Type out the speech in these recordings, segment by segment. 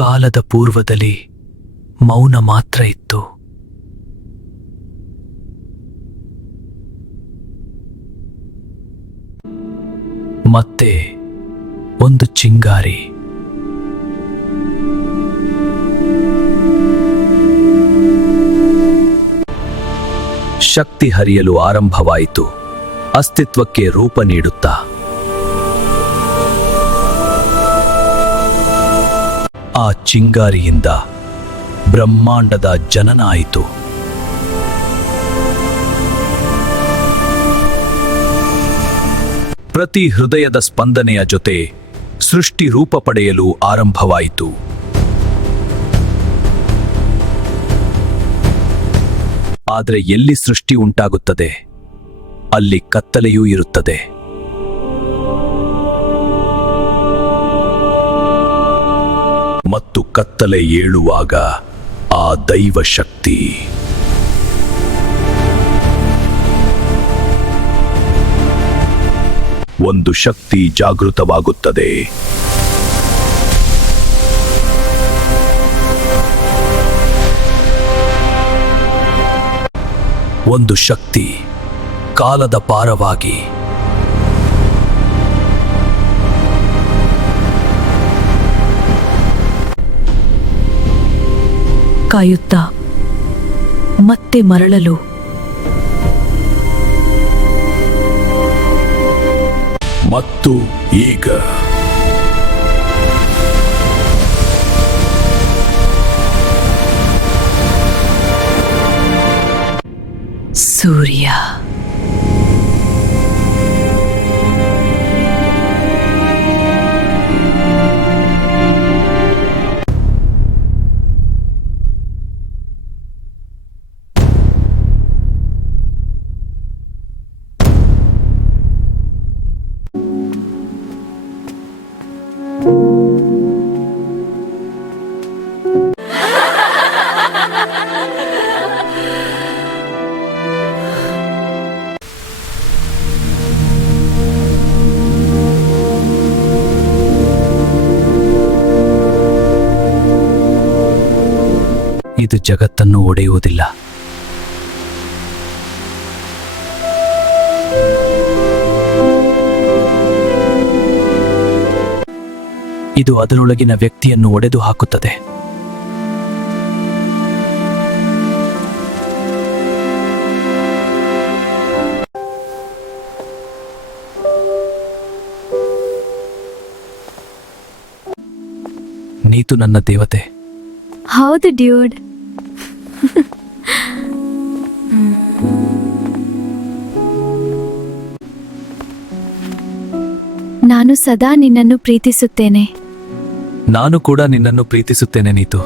ಕಾಲದ ಪೂರ್ವದಲ್ಲಿ ಮೌನ ಮಾತ್ರ ಇತ್ತು. ಮತ್ತೆ ಒಂದು ಚಿಂಗಾರಿ. ಶಕ್ತಿ ಹರಿಯಲು ಆರಂಭವಾಯಿತು, ಅಸ್ತಿತ್ವಕ್ಕೆ ರೂಪ ನೀಡುತ್ತಾ. ಆ ಚಿಂಗಾರಿಯಿಂದ ಬ್ರಹ್ಮಾಂಡದ ಜನನ ಆಯಿತು. ಪ್ರತಿ ಹೃದಯದ ಸ್ಪಂದನೆಯ ಜೊತೆ ಸೃಷ್ಟಿ ರೂಪ ಪಡೆಯಲು ಆರಂಭವಾಯಿತು. ಆದರೆ ಎಲ್ಲಿ ಸೃಷ್ಟಿ ಉಂಟಾಗುತ್ತದೆ, ಅಲ್ಲಿ ಕತ್ತಲೆಯೂ ಇರುತ್ತದೆ. ಮತ್ತು ಕತ್ತಲೆ ಏಳುವಾಗ ಆ ದೈವ ಶಕ್ತಿ ಒಂದು ಶಕ್ತಿ ಜಾಗೃತವಾಗುತ್ತದೆ. ಒಂದು ಶಕ್ತಿ ಕಾಲದ ಪಾರವಾಗಿ ಕಾಯುತ್ತಾ ಮತ್ತೆ ಮರಳಲು. ಮತ್ತು ಈಗ ಸೂರ್ಯ. ಇದು ಜಗತ್ತನ್ನು ಒಡೆಯುವುದಿಲ್ಲ, ಇದು ಅದರೊಳಗಿನ ವ್ಯಕ್ತಿಯನ್ನು ಒಡೆದು ಹಾಕುತ್ತದೆ. ನೀತು ನನ್ನ ದೇವತೆ. ಹೌದು ಡ್ಯೂಡ್. ನಾನು ಸದಾ ನಿನ್ನನ್ನು ಪ್ರೀತಿಸುತ್ತೇನೆ. ನಾನು ಕೂಡ ನಿನ್ನನ್ನು ಪ್ರೀತಿಸುತ್ತೇನೆ ನೀತು.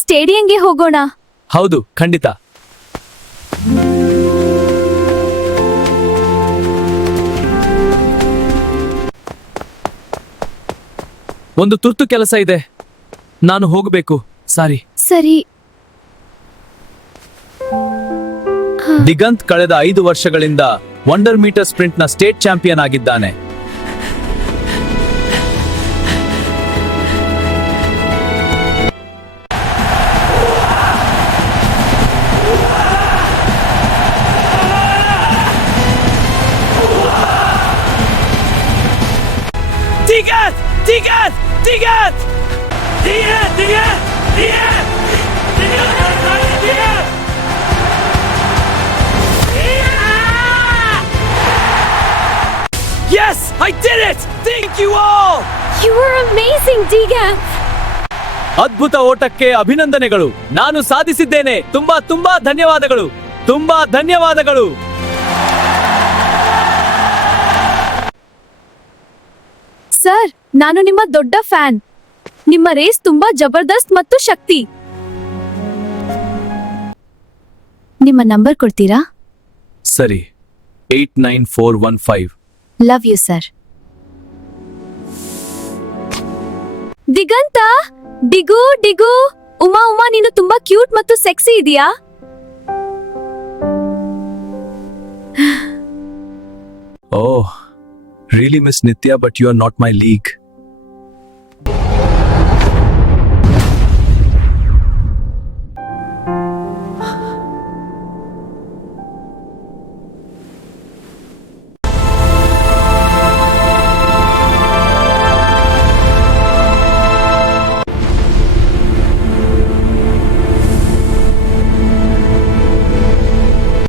ಸ್ಟೇಡಿಯಂಗೆ ಹೋಗೋಣ. ಹೌದು, ಖಂಡಿತ. ಒಂದು ತುರ್ತು ಕೆಲಸ ಇದೆ, ನಾನು ಹೋಗಬೇಕು. ಸಾರಿ. ಸರಿ. ದಿಗಂತ್ ಕಳೆದ 5 ವರ್ಷಗಳಿಂದ 100 ಮೀಟರ್ ಸ್ಪ್ರಿಂಟ್ನ ಸ್ಟೇಟ್ ಚಾಂಪಿಯನ್ ಆಗಿದ್ದಾನೆ. Diganth Diganth Diganth Diganth Diganth Diganth Yes, I did it! Thank you all! You were amazing, Digant! ಅದ್ಭುತ ಓಟಕ್ಕೆ ಅಭಿನಂದನೆಗಳು. ನಾನು ಸಾಧಿಸಿದ್ದೇನೆ. ತುಂಬಾ ತುಂಬಾ ಧನ್ಯವಾದಗಳು. ತುಂಬಾ ಧನ್ಯವಾದಗಳು. ಸರ್, ನಾನು ನಿಮ್ಮ ದೊಡ್ಡ ಫ್ಯಾನ್. ನಿಮ್ಮ ರೇಸ್ ತುಂಬಾ ಜಬರ್ದಸ್ತ್ ಮತ್ತು ಶಕ್ತಿ. ನಿಮ್ಮ ನಂಬರ್ ಕೊಡ್ತೀರಾ? ಸರಿ, 89415. Love you sir. Diganta, Digu Digu. Uma Uma, ನೀನು ತುಂಬಾ ಕ್ಯೂಟ್ ಮತ್ತು ಸೆಕ್ಸಿ ಇದೆಯಾ? Oh, really Miss Nitya, but you are not my league.